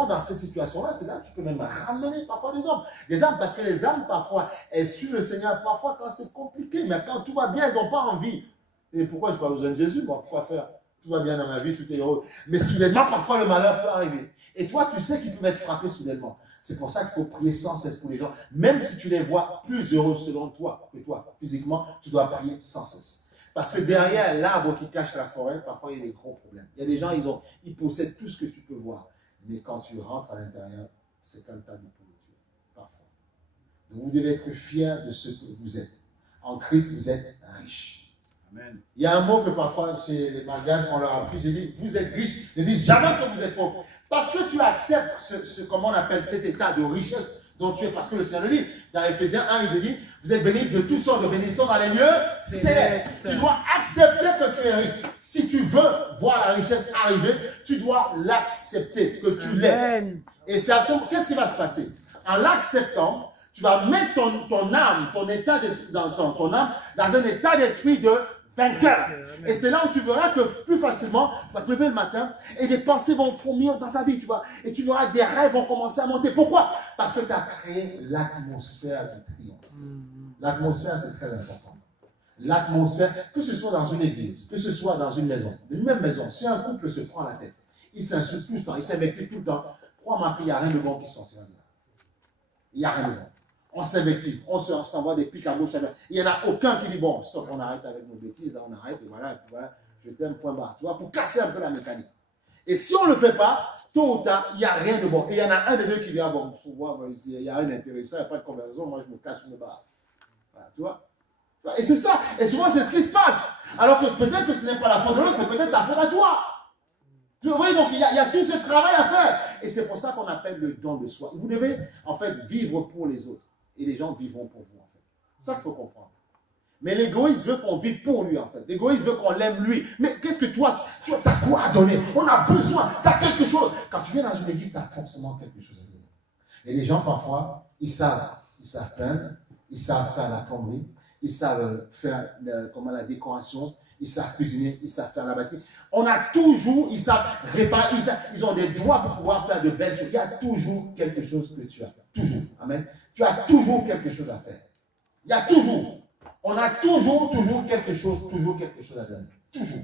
dans cette situation-là, c'est là que tu peux même ramener parfois des hommes. Des âmes, parce que les âmes, parfois, elles suivent le Seigneur, parfois quand c'est compliqué, mais quand tout va bien, elles n'ont pas envie. Et pourquoi je n'ai pas besoin de Jésus, moi? Pourquoi faire? Tout va bien dans ma vie, tout est heureux. Mais soudainement, parfois, le malheur peut arriver. Et toi, tu sais qu'ils peuvent être frappés soudainement. C'est pour ça qu'il faut prier sans cesse pour les gens. Même si tu les vois plus heureux selon toi que toi, physiquement, tu dois prier sans cesse. Parce que derrière l'arbre qui cache la forêt, parfois, il y a des gros problèmes. Il y a des gens, ils possèdent tout ce que tu peux voir. Mais quand tu rentres à l'intérieur, c'est un tas de pourriture, parfois. Donc vous devez être fiers de ce que vous êtes. En Christ, vous êtes riches. Amen. Il y a un mot que parfois, chez les Malgaches, on leur a appris, j'ai dit, vous êtes riches. Je dis jamais que vous êtes pauvres. Parce que tu acceptes comment on appelle cet état de richesse dont tu es, parce que le Seigneur le dit, dans Éphésiens 1, il te dit, vous êtes bénis de toutes sortes de bénédictions dans les lieux célestes. Tu dois accepter que tu es riche. Si tu veux voir la richesse arriver, tu dois l'accepter, que tu l'es. Et c'est à ce moment, qu'est-ce qui va se passer? En l'acceptant, tu vas mettre ton âme, ton état d'esprit, ton âme, dans un état d'esprit de vainqueur. Et c'est là où tu verras que plus facilement, tu vas te lever le matin et des pensées vont fourmiller dans ta vie, tu vois. Et tu verras des rêves vont commencer à monter. Pourquoi? Parce que tu as créé l'atmosphère du triomphe. L'atmosphère, c'est très important. L'atmosphère, que ce soit dans une église, que ce soit dans une maison, une même maison, si un couple se prend la tête, il s'insulte tout le temps, il s'invective tout le temps, crois-moi qu'il n'y a rien de bon qui sortira de là. Il n'y a rien de bon. On s'invective, on s'envoie des pics à gauche à droite. Il n'y en a aucun qui dit, bon, stop, on arrête avec nos bêtises, là, on arrête, et voilà, je t'aime, point barre. Tu vois, pour casser un peu la mécanique. Et si on ne le fait pas, tôt ou tard, il n'y a rien de bon. Et il y en a un des deux qui dit, ah bon, pour voir, il n'y a rien d'intéressant, il n'y a pas de conversation, moi je me cache, je me barre. Voilà, tu vois. Et c'est ça. Et souvent, c'est ce qui se passe. Alors que peut-être que ce n'est pas la faute de l'autre, c'est peut-être ta faute à toi. Tu vois, donc il y a tout ce travail à faire. Et c'est pour ça qu'on appelle le don de soi. Vous devez, en fait, vivre pour les autres. Et les gens vivront pour vous, en fait. C'est ça qu'il faut comprendre. Mais l'égoïste veut qu'on vive pour lui, en fait. L'égoïste veut qu'on l'aime lui. Mais qu'est-ce que toi, tu as quoi à donner? On a besoin, tu as quelque chose. Quand tu viens dans une église, tu as forcément quelque chose à donner. Et les gens, parfois, ils savent peindre, ils savent faire la plomberie, ils savent faire la décoration, ils savent cuisiner, ils savent faire la batterie. On a toujours, ils savent réparer, ils ont des doigts pour pouvoir faire de belles choses. Il y a toujours quelque chose que tu as. Toujours. Amen. Tu as toujours quelque chose à faire. Il y a toujours. On a toujours quelque chose à donner. Toujours.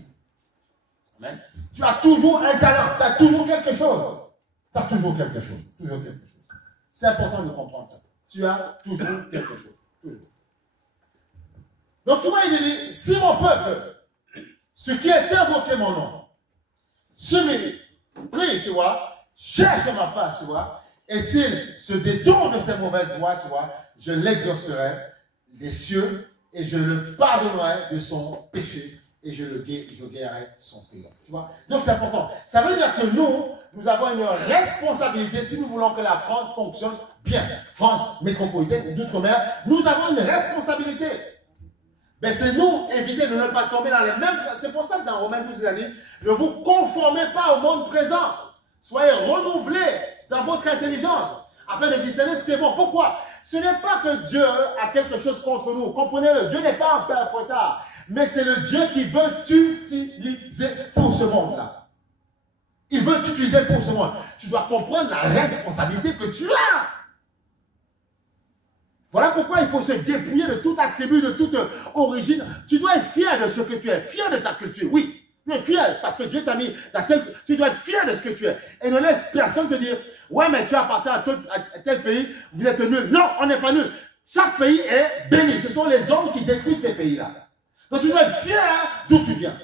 Amen. Tu as toujours un talent. Tu as toujours quelque chose. Tu as toujours quelque chose. Toujours quelque chose. C'est important de comprendre ça. Tu as toujours quelque chose. Toujours. Donc, tu vois, il dit, si mon peuple, ce qui est invoqué mon nom, se mérite, prie, tu vois, cherche ma face, tu vois, et s'il se détourne de ses mauvaises voies, tu vois, je l'exaucerai des cieux et je le pardonnerai de son péché et je guérirai son pays. Tu vois? Donc c'est important. Ça veut dire que nous avons une responsabilité si nous voulons que la France fonctionne bien. France métropolitaine, d'outre-mer, nous avons une responsabilité. Mais c'est nous éviter de ne pas tomber dans les mêmes... C'est pour ça que dans Romains 12, il a dit, ne vous conformez pas au monde présent. Soyez renouvelés dans votre intelligence, afin de discerner ce qui est bon. Pourquoi? Ce n'est pas que Dieu a quelque chose contre nous. Comprenez-le, Dieu n'est pas un père fouettard, mais c'est le Dieu qui veut t'utiliser pour ce monde-là. Il veut t'utiliser pour ce monde. Tu dois comprendre la responsabilité que tu as. Voilà pourquoi il faut se dépouiller de tout attribut, de toute origine. Tu dois être fier de ce que tu es, fier de ta culture, oui. Tu es fier parce que Dieu t'a mis dans tu dois être fier de ce que tu es. Et ne laisse personne te dire, ouais, mais tu appartiens à tel pays, vous êtes nuls. Non, on n'est pas nuls. Chaque pays est béni. Ce sont les hommes qui détruisent ces pays-là. Donc tu dois être fier d'où tu viens.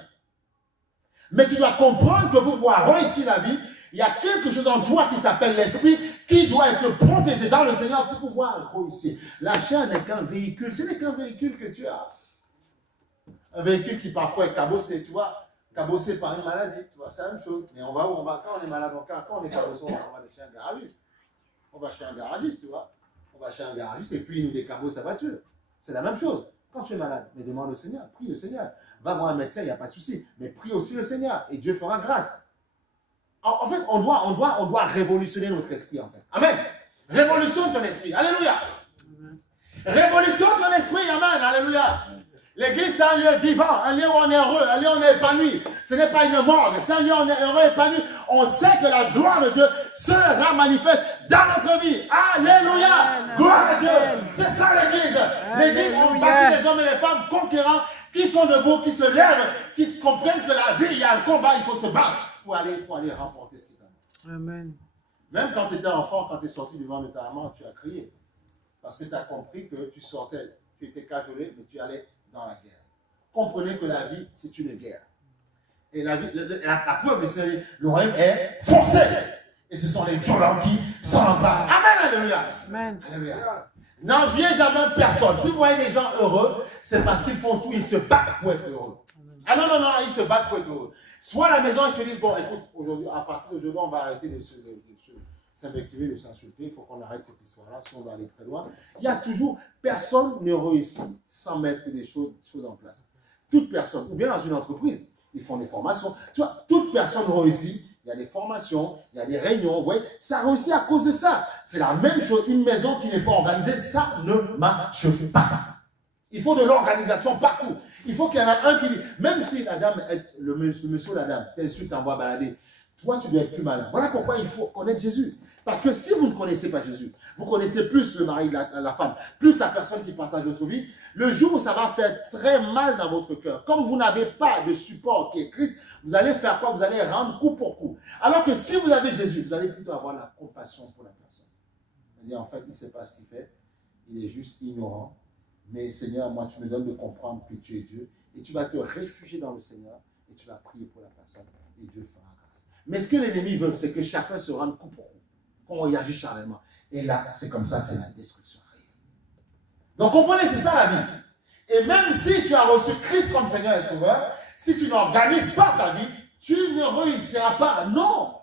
Mais tu dois comprendre que pour pouvoir réussir la vie, il y a quelque chose en toi qui s'appelle l'esprit, qui doit être protégé dans le Seigneur pour pouvoir réussir. La chair n'est qu'un véhicule. Ce n'est qu'un véhicule que tu as. Un véhicule qui parfois est cabossé, tu vois. Cabossé par une maladie, tu vois, c'est la même chose. Mais on va où? On va, quand on est malade, quand on est cabossé, on va chez un garagiste. On va chez un garagiste, tu vois. On va chez un garagiste et puis il nous décabosse sa voiture. C'est la même chose. Quand tu es malade, mais demande au Seigneur, prie le Seigneur. Va voir un médecin, il n'y a pas de souci. Mais prie aussi le Seigneur et Dieu fera grâce. En fait, on doit révolutionner notre esprit, en fait. Amen. Révolutionne ton esprit. Alléluia. Révolutionne ton esprit. Amen. Alléluia. L'église, c'est un lieu vivant, un lieu où on est heureux, un lieu où on est épanoui. Ce n'est pas une morgue, c'est un lieu où on est heureux, épanoui. On sait que la gloire de Dieu sera manifeste dans notre vie. Alléluia! Gloire à Dieu! C'est ça l'église. L'église, on bâtit les hommes et les femmes conquérants qui sont debout, qui se lèvent, qui se comprennent que la vie, il y a un combat, il faut se battre pour aller remporter ce qui t'amène. Amen. Même quand tu étais enfant, quand tu es sorti du ventre de ta maman, tu as crié. Parce que tu as compris que tu sortais, tu étais cajolé, mais tu allais dans la guerre. Comprenez que la vie, c'est une guerre. Et la preuve, c'est le royaume est forcé. Et ce sont les violents qui s'en emparent. Amen, alléluia. Amen. Alléluia. N'enviez jamais personne. Si vous voyez les gens heureux, c'est parce qu'ils font tout, ils se battent pour être heureux. Ah non, non, non, ils se battent pour être heureux. Soit à la maison, ils se disent, bon, écoute, aujourd'hui, à partir d'aujourd'hui, on va arrêter de s'invectiver, de s'insulter, il faut qu'on arrête cette histoire-là, si on va aller très loin. Il y a toujours, personne ne réussit sans mettre des choses en place. Toute personne, ou bien dans une entreprise, ils font des formations. Tu vois, toute personne réussit, il y a des formations, il y a des réunions, vous voyez, ça réussit à cause de ça. C'est la même chose, une maison qui n'est pas organisée, ça ne marche pas. Il faut de l'organisation partout. Il faut qu'il y en ait un qui dit, même si la dame, le monsieur ou la dame, t'insulte, t'envoie balader, toi, tu dois être plus malin. Voilà pourquoi il faut connaître Jésus. Parce que si vous ne connaissez pas Jésus, vous connaissez plus le mari, la femme, plus la personne qui partage votre vie, le jour où ça va faire très mal dans votre cœur, comme vous n'avez pas de support qui est Christ, vous allez faire quoi? Vous allez rendre coup pour coup. Alors que si vous avez Jésus, vous allez plutôt avoir la compassion pour la personne. C'est-à-dire, en fait, il ne sait pas ce qu'il fait, il est juste ignorant. Mais Seigneur, moi, tu me donnes de comprendre que tu es Dieu, et tu vas te réfugier dans le Seigneur, et tu vas prier pour la personne, et Dieu fera grâce. Mais ce que l'ennemi veut, c'est que chacun se rende coup pour coup, qu'on réagit charnellement. Et là, c'est comme ça que c'est la destruction. Donc, comprenez, c'est ça la vie. Et même si tu as reçu Christ comme Seigneur et Sauveur, si tu n'organises pas ta vie, tu ne réussiras pas. Non.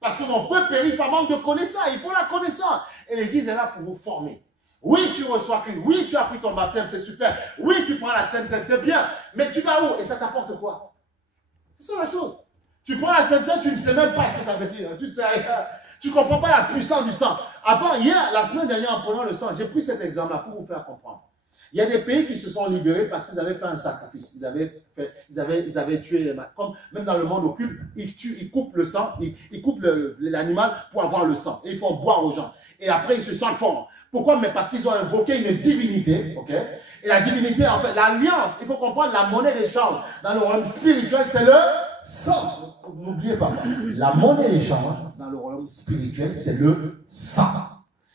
Parce que mon peuple périt par manque de connaissance. Il faut la connaissance. Et l'Église est là pour vous former. Oui, tu reçois Christ. Oui, tu as pris ton baptême, c'est super. Oui, tu prends la Sainte Seine, c'est bien. Mais tu vas où? Et ça t'apporte quoi? C'est ça la chose. Tu prends la Sainte Seine, tu ne sais même pas ce que ça veut dire. Tu ne sais rien. Tu ne comprends pas la puissance du sang. Avant, hier, la semaine dernière, en prenant le sang, j'ai pris cet exemple-là pour vous faire comprendre. Il y a des pays qui se sont libérés parce qu'ils avaient fait un sacrifice. Ils avaient tué les malades. Comme même dans le monde occulte, ils coupent le sang, ils coupent l'animal pour avoir le sang. Et ils font boire aux gens. Et après, ils se sentent forts. Pourquoi? Mais parce qu'ils ont invoqué une divinité. Okay? Et la divinité, en fait, l'alliance, il faut comprendre la monnaie d'échange. Dans le royaume spirituel, c'est le sang. N'oubliez pas. La monnaie d'échange, dans le royaume spirituel, c'est le sang.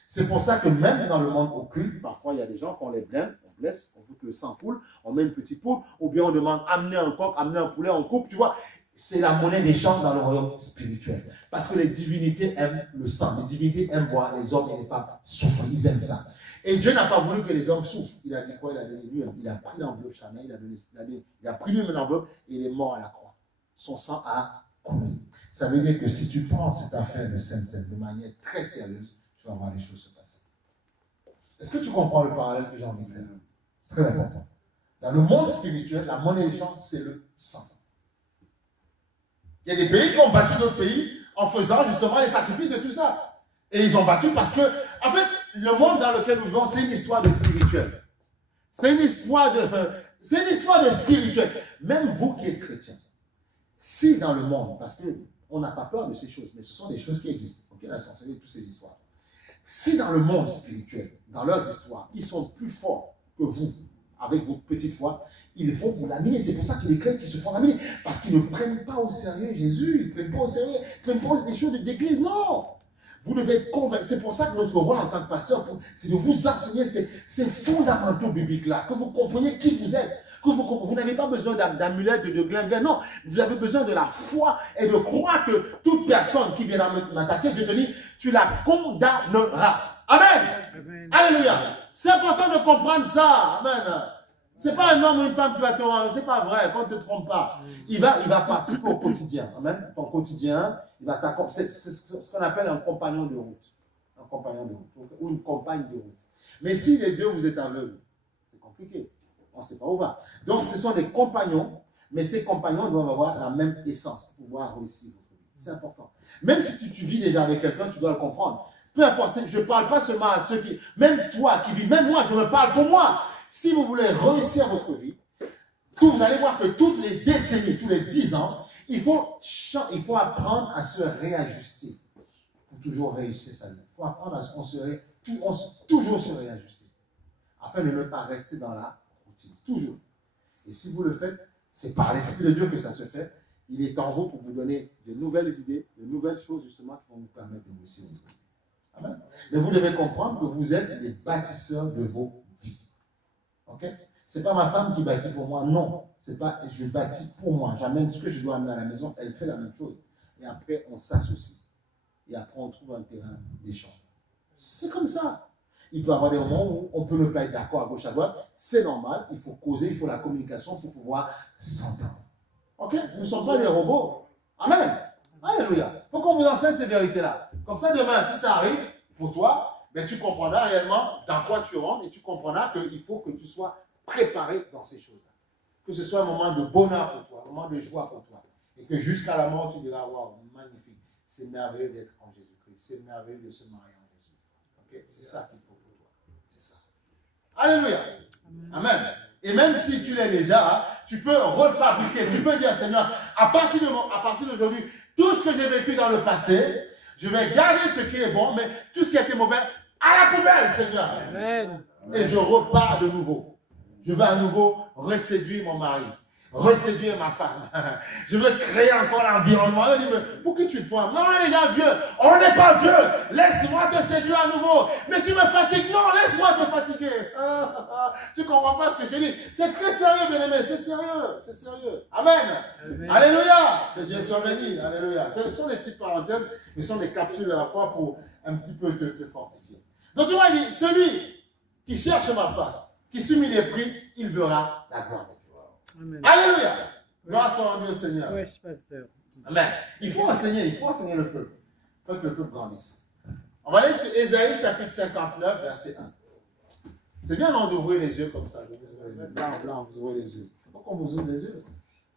C'est pour ça que même dans le monde occulte, parfois il y a des gens qu'on les blinde, on blesse, on veut que le sang coule, on met une petite poule, ou bien on demande amener un coq, amener un poulet, on coupe, tu vois. C'est la monnaie d'échange dans le royaume spirituel. Parce que les divinités aiment le sang. Les divinités aiment voir les hommes et les femmes souffrir. Ils aiment ça. Et Dieu n'a pas voulu que les hommes souffrent. Il a dit quoi? Il a donné lui. Il a pris l'enveloppe charnelle, il a pris lui l'enveloppe et il est mort à la croix. Son sang a coulé. Ça veut dire que si tu prends cette affaire de Sainte-Seine de manière très sérieuse, tu vas voir les choses se passer. Est-ce que tu comprends le parallèle que j'ai envie de faire? C'est très important. Dans le monde spirituel, la monnaie d'échange, c'est le sang. Il y a des pays qui ont battu d'autres pays en faisant justement les sacrifices et tout ça. Et ils ont battu parce que, en fait, le monde dans lequel nous vivons, c'est une histoire de spirituel. C'est une histoire de spirituel. Même vous qui êtes chrétiens, si dans le monde, parce qu'on n'a pas peur de ces choses, mais ce sont des choses qui existent. Ok, la sorcellerie, toutes ces histoires. Si dans le monde spirituel, dans leurs histoires, ils sont plus forts que vous, avec votre petite foi, ils vont vous laminer. C'est pour ça qu'il y a des chrétiens qui se font laminer. Parce qu'ils ne prennent pas au sérieux Jésus, ils ne prennent pas au sérieux, ils ne prennent pas des choses d'église. Non! Vous devez être convaincu. C'est pour ça que notre rôle en tant que pasteur, c'est de vous enseigner ces fondamentaux bibliques-là, que vous compreniez qui vous êtes. Que vous n'avez pas besoin d'amulettes, de glin-glin. Non, vous avez besoin de la foi et de croire que toute personne qui viendra m'attaquer, Dieu te dit, tu la condamneras. Amen. Amen. Alléluia. C'est important de comprendre ça. Amen. Ce n'est pas un homme ou une femme qui va te rendre. Ce n'est pas vrai, qu'on ne te trompe pas. Il va participer au quotidien. Amen. Ton quotidien, il va t'accompagner. C'est ce qu'on appelle un compagnon de route. Un compagnon de route. Ou une compagne de route. Mais si les deux vous êtes aveugles, c'est compliqué. On ne sait pas où va. Donc, ce sont des compagnons, mais ces compagnons doivent avoir la même essence pour pouvoir réussir votre vie. C'est important. Même si tu vis déjà avec quelqu'un, tu dois le comprendre. Peu importe, je ne parle pas seulement à ceux qui... Même toi qui vis, même moi, je me parle pour moi. Si vous voulez réussir votre vie, Vous allez voir que toutes les décennies, tous les 10 ans, il faut apprendre à se réajuster pour toujours réussir sa vie. Il faut apprendre à toujours se réajuster afin de ne pas rester dans la routine. Toujours. Et si vous le faites, c'est par l'Esprit de Dieu que ça se fait. Il est en vous pour vous donner de nouvelles idées, de nouvelles choses justement qui vont vous permettre de réussir. Amen. Mais vous devez comprendre que vous êtes les bâtisseurs de vos vies. Ok? Ce n'est pas ma femme qui bâtit pour moi, non. C'est pas je bâtis pour moi. J'amène ce que je dois amener à la maison, elle fait la même chose. Et après, on s'associe. Et après, on trouve un terrain d'échange. C'est comme ça. Il peut y avoir des moments où on peut ne pas être d'accord à gauche, à droite. C'est normal, il faut causer, il faut la communication pour pouvoir s'entendre. Ok? Nous ne sommes pas des robots. Amen. Alléluia. Il faut qu'on vous enseigne ces vérités-là. Comme ça, demain, si ça arrive pour toi, ben, tu comprendras réellement dans quoi tu rentres et tu comprendras qu'il faut que tu sois préparé dans ces choses-là. Que ce soit un moment de bonheur pour toi, un moment de joie pour toi. Et que jusqu'à la mort, tu diras, waouh, magnifique. C'est merveilleux d'être en Jésus-Christ. C'est merveilleux de se marier en Jésus. Okay? C'est ça qu'il faut pour toi. C'est ça. Alléluia. Amen. Et même si tu l'es déjà, tu peux refabriquer. Tu peux dire, Seigneur, à partir d'aujourd'hui, tout ce que j'ai vécu dans le passé, je vais garder ce qui est bon, mais tout ce qui a été mauvais, à la poubelle, Seigneur. Amen. Et je repars de nouveau. Je vais à nouveau reséduire mon mari, reséduire ma femme. Je veux créer encore l'environnement. Elle dit, mais pour qui tu te prends? Non, on est déjà vieux. On n'est pas vieux. Laisse-moi te séduire à nouveau. Mais tu me fatigues. Non, laisse-moi te fatiguer. Tu ne comprends pas ce que je dis. C'est très sérieux, bien-aimé. C'est sérieux. C'est sérieux. Amen. Amen. Alléluia. Que Dieu soit béni. Alléluia. Ce sont des petites parenthèses, mais ce sont des capsules à la fois pour un petit peu te fortifier. Donc tu vois, il dit, celui qui cherche ma face, qui s'humilie les prix, il verra la gloire de Dieu. Amen. Alléluia. Gloire soit rendue au Seigneur. Oui, pasteur. Amen. Il faut enseigner le peuple. Il faut que le peuple grandisse. On va aller sur Ésaïe chapitre 59, verset 1. C'est bien non d'ouvrir les yeux comme ça. Blanc, vous ouvrez les yeux. Pourquoi on vous ouvre les yeux?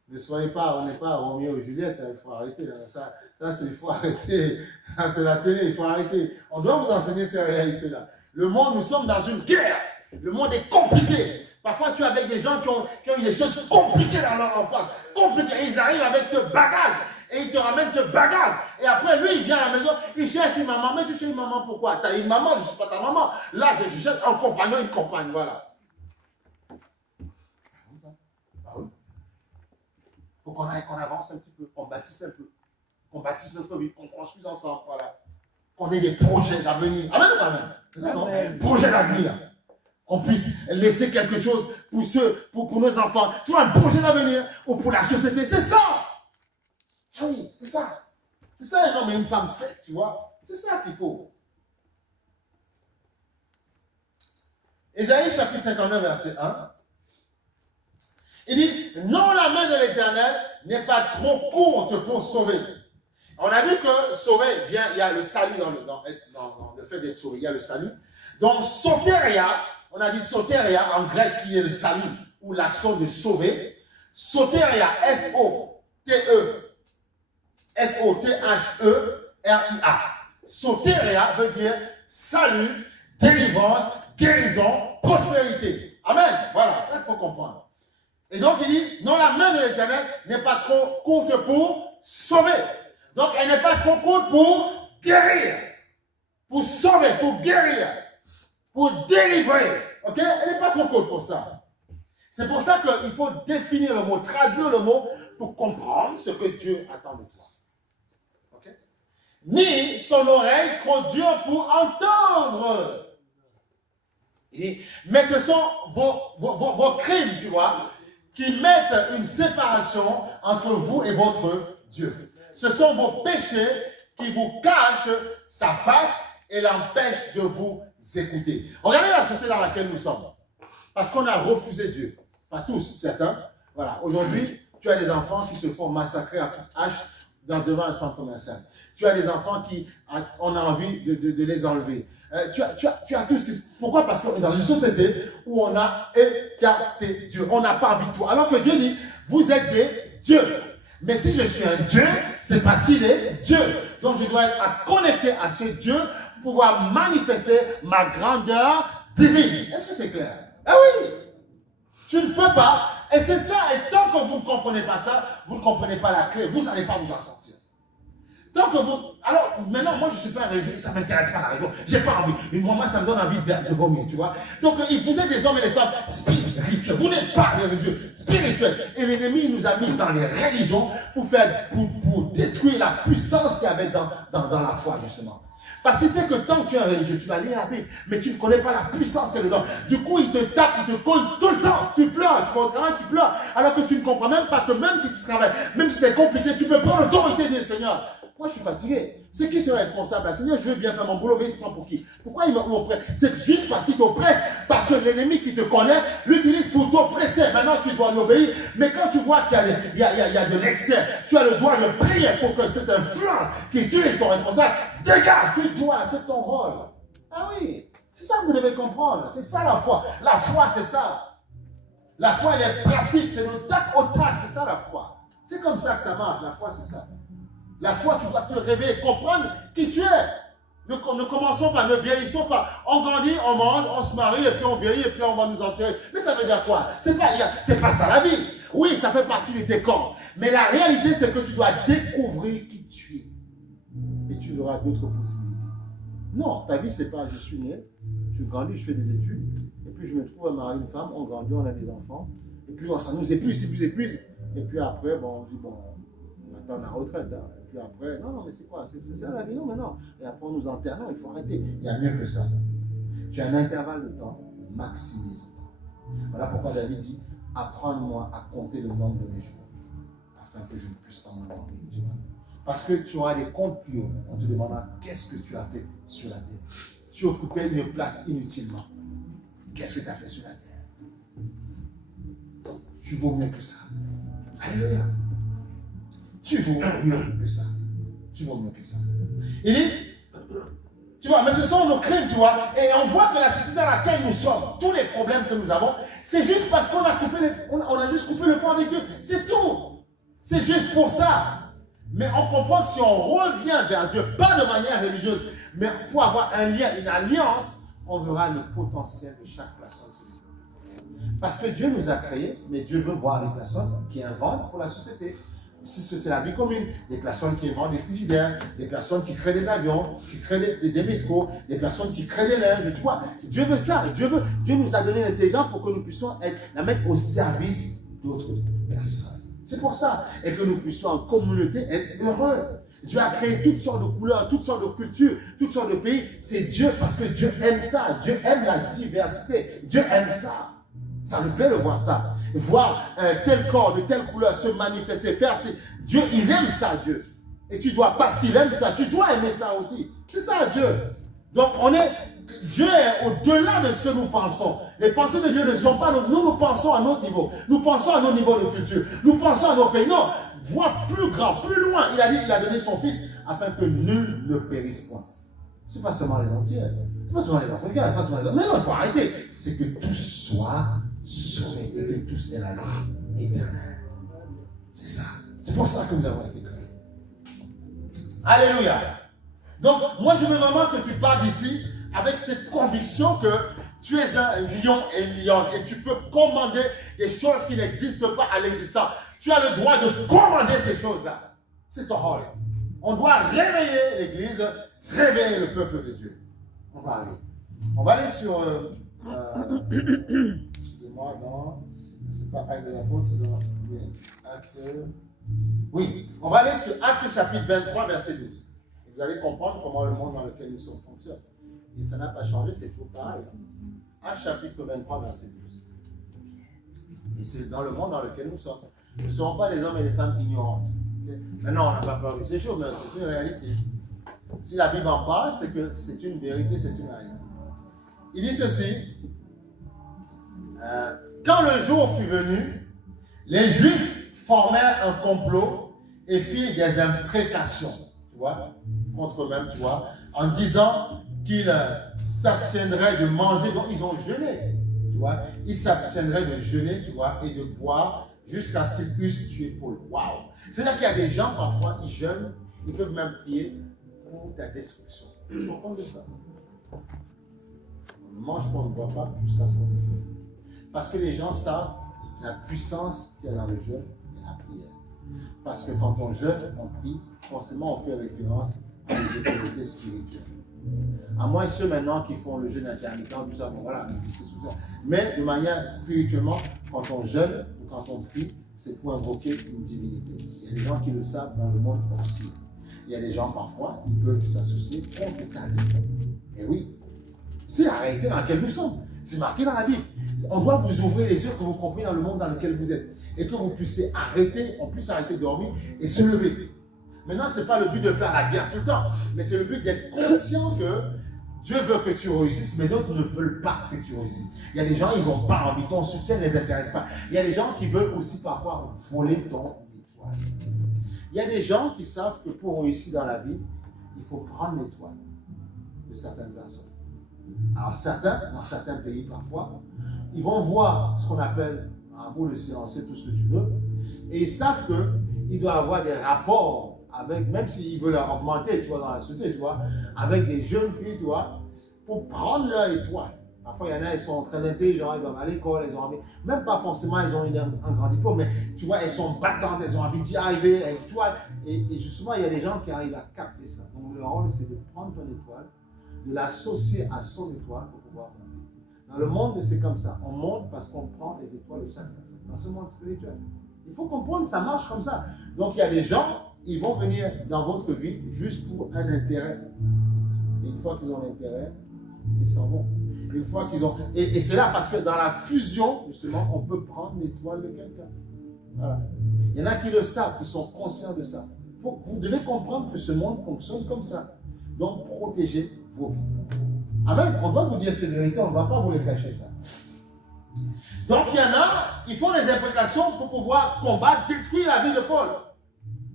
Ne soyez pas, on n'est pas Roméo et Juliette, il faut arrêter. Ça il faut arrêter. Ça, c'est la télé, il faut arrêter. On doit vous enseigner ces réalités-là. Le monde, nous sommes dans une guerre. Le monde est compliqué. Parfois, tu es avec des gens qui ont eu des choses compliquées dans leur enfance. Compliquées. Ils arrivent avec ce bagage. Et ils te ramènent ce bagage. Et après, lui, il vient à la maison, il cherche une maman. Mais tu cherches une maman pourquoi? Tu as une maman, je ne suis pas ta maman. Là, je cherche un compagnon, une compagne. Voilà. Ah oui. Il faut qu'on avance un petit peu, qu'on bâtisse un peu. Qu'on bâtisse notre vie, qu'on construise ensemble. Voilà. Qu'on ait des projets d'avenir. Amen ou amen? C'est ça, non? Projets d'avenir. Qu'on puisse laisser quelque chose pour nos enfants. Tu vois, un projet d'avenir ou pour la société, c'est ça. Ah oui, c'est ça. C'est ça un homme et une femme fait, tu vois. C'est ça qu'il faut. Ésaïe chapitre 59, verset 1. Il dit, non, la main de l'Éternel n'est pas trop courte pour sauver. On a vu que sauver, bien, il y a le salut dans le fait d'être sauvé, il y a le salut. Donc, soteria, on a dit soteria en grec qui est le salut ou l'action de sauver. Soteria, S-O-T-H-E-R-I-A. Soteria veut dire salut, délivrance, guérison, prospérité. Amen. Voilà, ça il faut comprendre. Et donc il dit, non, la main de l'Éternel n'est pas trop courte pour sauver. Donc elle n'est pas trop courte pour guérir, pour sauver, pour guérir, pour délivrer. Ok? Elle n'est pas trop courte pour ça. C'est pour ça qu'il faut définir le mot, traduire le mot pour comprendre ce que Dieu attend de toi. Ok? Ni son oreille trop dure pour entendre. Il dit, mais ce sont vos crimes, tu vois, qui mettent une séparation entre vous et votre Dieu. Ce sont vos péchés qui vous cachent sa face et l'empêchent de vous écouter. Regardez la société dans laquelle nous sommes. Parce qu'on a refusé Dieu. Pas tous, certains. Voilà. Aujourd'hui, tu as des enfants qui se font massacrer à toute hache devant un centre commercial. Tu as des enfants qui on a envie de les enlever. Tu as tout ce qui... Pourquoi? Parce qu'on est dans une société où on a écarté Dieu. On n'a pas envie de tout. Alors que Dieu dit, vous êtes des dieux. Mais si je suis un Dieu, c'est parce qu'il est Dieu. Donc je dois être connecté à ce Dieu pour pouvoir manifester ma grandeur divine. Est-ce que c'est clair? Ah oui! Tu ne peux pas Et c'est ça, et tant que vous ne comprenez pas ça, vous ne comprenez pas la clé, vous n'allez pas vous en sortir. Tant que vous... Alors, maintenant, moi, je ne suis pas un religieux, ça ne m'intéresse pas la religion, je n'ai pas envie. Moi, ça me donne envie de vomir, tu vois. Donc, vous êtes des hommes et des femmes spirituels. Vous n'êtes pas des religieux spirituels. Et l'ennemi nous a mis dans les religions pour détruire la puissance qu'il y avait dans la foi, justement. Parce qu'il sait que tant que tu es un religieux, tu vas lire la Bible, mais tu ne connais pas la puissance qu'elle est dedans. Du coup, il te tape, il te colle tout le temps. Tu pleures, tu vas au travail, tu pleures. Alors que tu ne comprends même pas que même si tu travailles, même si c'est compliqué, tu peux prendre l'autorité du Seigneur. Moi, je suis fatigué. C'est qui ce responsable? Le Seigneur, je veux bien faire mon boulot, mais il se prend pour qui? Pourquoi il m'oppresse? C'est juste parce qu'il t'oppresse. Parce que l'ennemi qui te connaît l'utilise pour t'oppresser. Maintenant, tu dois lui obéir. Mais quand tu vois qu'il y a de l'excès, tu as le droit de prier pour que cette influence qui utilise ton responsable dégage. Tu dois, c'est ton rôle. Ah oui, c'est ça que vous devez comprendre. C'est ça la foi. La foi, c'est ça. La foi, elle est pratique. C'est le tac au tac. C'est ça la foi. C'est comme ça que ça marche. La foi, c'est ça. La foi, tu dois te réveiller, comprendre qui tu es. Ne commençons pas, ne vieillissons pas. On grandit, on mange, on se marie, et puis on vieillit, et puis on va nous enterrer. Mais ça veut dire quoi? C'est pas ça la vie. Oui, ça fait partie du décor. Mais la réalité, c'est que tu dois découvrir qui tu es. Et tu verras d'autres possibilités. Non, ta vie, c'est pas je suis né, je grandis, je fais des études, et puis je me trouve à marier une femme, on grandit, on a des enfants, et puis ça nous épuise, et puis après, bon, on dit, bon, on attend la retraite, hein. Et puis après, non, mais c'est quoi? C'est ça la vie, non, mais non. Et après, on nous enterre, non, il faut arrêter. Il y a mieux que ça. Tu as un intervalle de temps, maximise. Voilà pourquoi David dit, apprends-moi à compter le nombre de mes jours, afin que je ne puisse pas m'endormir, tu vois. Parce que tu auras des comptes plus hauts. On te demandera qu'est-ce que tu as fait sur la terre. Tu occupais une place inutilement. Qu'est-ce que tu as fait sur la terre? Donc, tu vaux mieux que ça. Alléluia. Tu vaux mieux que ça. Tu vaux mieux que ça. Il dit, tu vois, mais ce sont nos crimes, tu vois. Et on voit que la société dans laquelle nous sommes, tous les problèmes que nous avons, c'est juste parce qu'on a juste coupé le pont avec Dieu. C'est tout. C'est juste pour ça. Mais on comprend que si on revient vers Dieu, pas de manière religieuse, mais pour avoir un lien, une alliance, on verra le potentiel de chaque personne. Parce que Dieu nous a créés, mais Dieu veut voir des personnes qui inventent pour la société. C'est la vie commune. Des personnes qui inventent des frigidaires, des personnes qui créent des avions, qui créent des métros, des personnes qui créent des linges. Tu vois, Dieu veut ça. Dieu nous a donné l'intelligence pour que nous puissions la mettre au service d'autres personnes. C'est pour ça. Et que nous puissions en communauté être heureux. Dieu a créé toutes sortes de couleurs, toutes sortes de cultures, toutes sortes de pays. C'est Dieu parce que Dieu aime ça. Dieu aime la diversité. Dieu aime ça. Ça nous plaît de voir ça. Voir tel corps de telle couleur se manifester, faire Dieu, il aime ça, Dieu. Et tu dois, parce qu'il aime ça, tu dois aimer ça aussi. C'est ça, Dieu. Donc, Dieu est au-delà de ce que nous pensons. Les pensées de Dieu ne sont pas, nous pensons à notre niveau. Nous pensons à nos niveaux de culture. Nous pensons à nos pays. Non, voir plus grand, plus loin. Il a dit, il a donné son Fils afin que nul ne périsse point. Ce n'est pas seulement les entiers. Ce n'est pas seulement les Africains. Pas seulement les... Mais non, il faut arrêter. C'est que tous soient sauvés et que tous aient la vie éternelle. C'est ça. C'est pour ça que nous avons été créés. Alléluia. Donc, moi, je veux vraiment que tu pars d'ici avec cette conviction que tu es un lion et lion et tu peux commander des choses qui n'existent pas à l'existence. Tu as le droit de commander ces choses-là. C'est ton rôle. On doit réveiller l'Église, réveiller le peuple de Dieu. On va aller sur... excusez-moi, non, c'est pas Acte des Apôtres, c'est dans Acte... Oui, on va aller sur Acte chapitre 23, verset 12. Et vous allez comprendre comment le monde dans lequel nous sommes fonctionne. Et ça n'a pas changé, c'est toujours pareil. Acte chapitre 23, verset 12. Et c'est dans le monde dans lequel nous sommes. Nous ne serons pas des hommes et des femmes ignorantes. Okay? Maintenant, on n'a pas peur de ces choses, mais c'est une réalité. Si la Bible en parle, c'est que c'est une vérité, c'est une réalité. Il dit ceci. Quand le jour fut venu, les Juifs formèrent un complot et firent des imprécations, tu vois, contre eux-mêmes, tu vois, en disant qu'ils s'abstiendraient de manger, donc ils ont jeûné, tu vois, ils s'abstiendraient de jeûner, tu vois, et de boire jusqu'à ce qu'ils puissent tuer Paul. Waouh! C'est-à-dire qu'il y a des gens, parfois, ils jeûnent, ils peuvent même prier pour ta destruction. Tu comprends de ça? On ne mange pas, on ne boit pas jusqu'à ce qu'on ait fait. Parce que les gens savent la puissance qu'il y a dans le jeûne et la prière. Parce que quand on jeûne, on prie, forcément on fait référence à des autorités spirituelles. À moins ceux maintenant qui font le jeûne intermittent, tout ça, bon voilà. Mais de manière spirituellement, quand on jeûne ou quand on prie, c'est pour invoquer une divinité. Il y a des gens qui le savent dans le monde obscur. Il y a des gens parfois qui veulent s'associer contre ta vie. Et oui, c'est la réalité dans laquelle nous sommes. C'est marqué dans la Bible. On doit vous ouvrir les yeux, que vous compreniez dans le monde dans lequel vous êtes. Et que vous puissiez arrêter, on puisse arrêter de dormir et se lever. Maintenant, ce n'est pas le but de faire la guerre tout le temps, mais c'est le but d'être conscient que Dieu veut que tu réussisses, mais d'autres ne veulent pas que tu réussisses. Il y a des gens, ils n'ont pas envie, ton succès ne les intéresse pas. Il y a des gens qui veulent aussi parfois voler ton étoile. Il y a des gens qui savent que pour réussir dans la vie, il faut prendre l'étoile de certaines personnes. Alors certains, dans certains pays parfois, ils vont voir ce qu'on appelle un bout de silencieux, tout ce que tu veux, et ils savent qu'ils doivent avoir des rapports avec, même s'ils veulent augmenter, tu vois, dans la société, tu vois, avec des jeunes filles, tu vois, pour prendre leur étoile. Parfois, il y en a, ils sont très intelligents, ils doivent aller à l'école, ils ont envie, même pas forcément, ils ont un grand diplôme, mais tu vois, elles sont battantes, elles ont envie d'y arriver, tu vois, et justement, il y a des gens qui arrivent à capter ça. Donc, le rôle, c'est de prendre ton étoile, de l'associer à son étoile pour pouvoir monter. Dans le monde, c'est comme ça. On monte parce qu'on prend les étoiles de chaque personne. Dans ce monde spirituel. Il faut comprendre, ça marche comme ça. Donc, il y a des gens, ils vont venir dans votre vie juste pour un intérêt. Et une fois qu'ils ont l'intérêt, ils s'en vont. Une fois qu'ils ont... Et c'est là parce que dans la fusion, justement, on peut prendre l'étoile de quelqu'un. Voilà. Il y en a qui le savent, qui sont conscients de ça. Vous devez comprendre que ce monde fonctionne comme ça. Donc, protégez vos vies. Amen. On doit vous dire ces vérités, on ne va pas vous les cacher, ça. Donc, il y en a, ils font des imprécations pour pouvoir combattre, détruire la vie de Paul.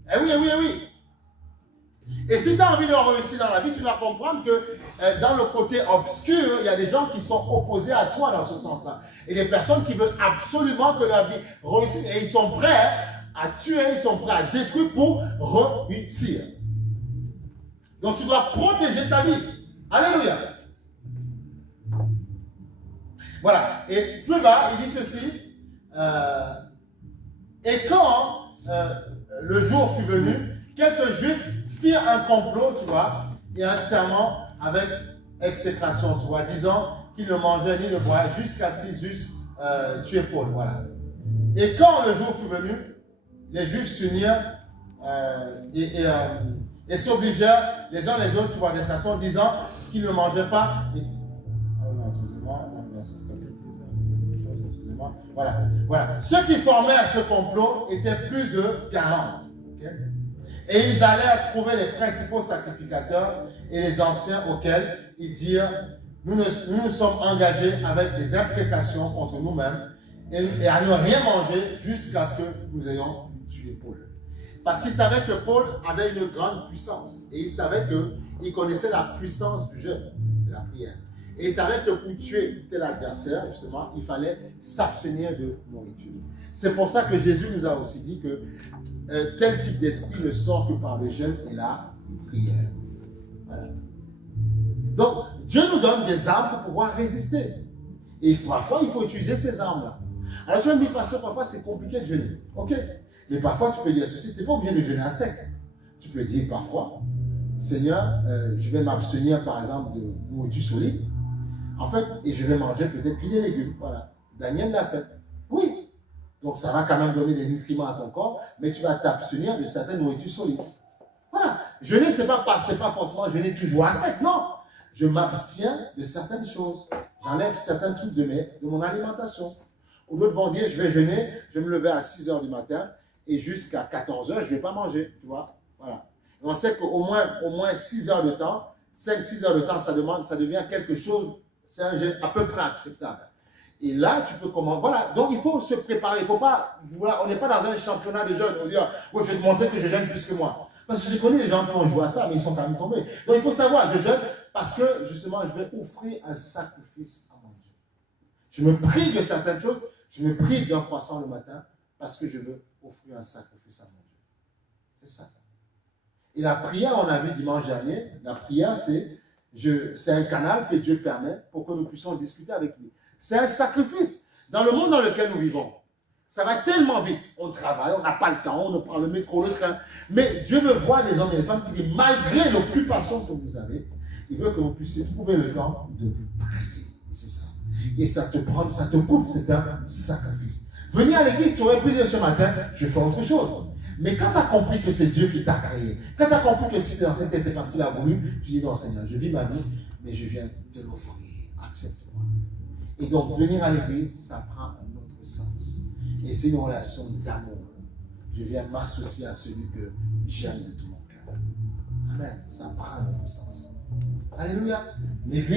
Eh oui, eh oui, eh oui. Et si tu as envie de réussir dans la vie, tu dois comprendre que dans le côté obscur, il y a des gens qui sont opposés à toi dans ce sens-là. Et des personnes qui veulent absolument que la vie réussisse. Et ils sont prêts à tuer, ils sont prêts à détruire pour réussir. Donc tu dois protéger ta vie. Alléluia. Voilà. Et plus bas, il dit ceci. Et quand le jour fut venu, quelques juifs firent un complot, tu vois, et un serment avec exécration, tu vois, disant qu'ils ne mangeaient ni ne boiraient jusqu'à ce qu'ils eussent tué Paul. Voilà. Et quand le jour fut venu, les juifs s'unirent et s'obligèrent les uns les autres, tu vois, des façons, disant qu'ils ne mangeaient pas. Voilà. Voilà. Ceux qui formaient ce complot étaient plus de 40. Okay? Et ils allèrent trouver les principaux sacrificateurs et les anciens auxquels ils dirent, nous nous sommes engagés avec des imprécations contre nous-mêmes et à ne rien manger jusqu'à ce que nous ayons tué Paul. Parce qu'ils savaient que Paul avait une grande puissance. Et ils savaient qu'il connaissait la puissance du jeûne, de la prière. Et ils savaient que pour tuer tel adversaire, justement, il fallait s'abstenir de nourriture. C'est pour ça que Jésus nous a aussi dit que tel type d'esprit ne sort que par le jeûne et la prière. Voilà. Donc, Dieu nous donne des armes pour pouvoir résister. Et parfois, il faut utiliser ces armes-là. Alors, tu vas me dire, pasteur, parfois, c'est compliqué de jeûner. Ok. Mais parfois, tu peux dire ceci, tu n'es pas obligé de jeûner à sec. Tu peux dire parfois, Seigneur, je vais m'abstenir, par exemple, de nourriture solide. En fait, et je vais manger peut-être que des légumes. Voilà. Daniel l'a fait. Oui. Donc, ça va quand même donner des nutriments à ton corps, mais tu vas t'abstenir de certaines nourritures solides. Voilà. Jeûner, ce n'est pas forcément jeûner toujours à sec. Non. Je m'abstiens de certaines choses. J'enlève certains trucs de mon alimentation. Ou d'autres vont dire, je vais jeûner, je vais me lever à 6 h du matin et jusqu'à 14 h, je ne vais pas manger. Tu vois? Voilà. Et on sait qu'au moins 6 heures de temps, 5-6 heures de temps, ça devient quelque chose, c'est un jeûne à peu près acceptable. Et là, tu peux comment? Voilà. Donc, il faut se préparer. Il faut pas, voilà, on n'est pas dans un championnat de jeûne. On va dire, oh, je vais te montrer que je jeûne plus que moi. Parce que j'ai connu les gens qui ont joué à ça, mais ils sont quand même tombés. Donc, il faut savoir, je jeûne parce que, justement, je vais offrir un sacrifice à mon Dieu. Je me prive de certaines choses. Je me prive d'un croissant le matin parce que je veux offrir un sacrifice à mon Dieu. C'est ça. Et la prière, on a vu dimanche dernier, la prière, c'est un canal que Dieu permet pour que nous puissions discuter avec lui. C'est un sacrifice dans le monde dans lequel nous vivons. Ça va tellement vite. On travaille, on n'a pas le temps, on prend le métro, le train. Mais Dieu veut voir les hommes et les femmes qui disent, malgré l'occupation que vous avez, il veut que vous puissiez trouver le temps de prier. C'est ça. Et ça te coûte, c'est un sacrifice. Venir à l'église, tu aurais pu dire ce matin, je fais autre chose. Mais quand tu as compris que c'est Dieu qui t'a créé, quand tu as compris que si tu es dans cette terre, c'est parce qu'il a voulu, tu dis non Seigneur, je vis ma vie, mais je viens te l'offrir, accepte-moi. Et donc venir à l'église, ça prend un autre sens. Et c'est une relation d'amour. Je viens m'associer à celui que j'aime de tout mon cœur. Amen. Ça prend un autre sens. Alléluia. L'église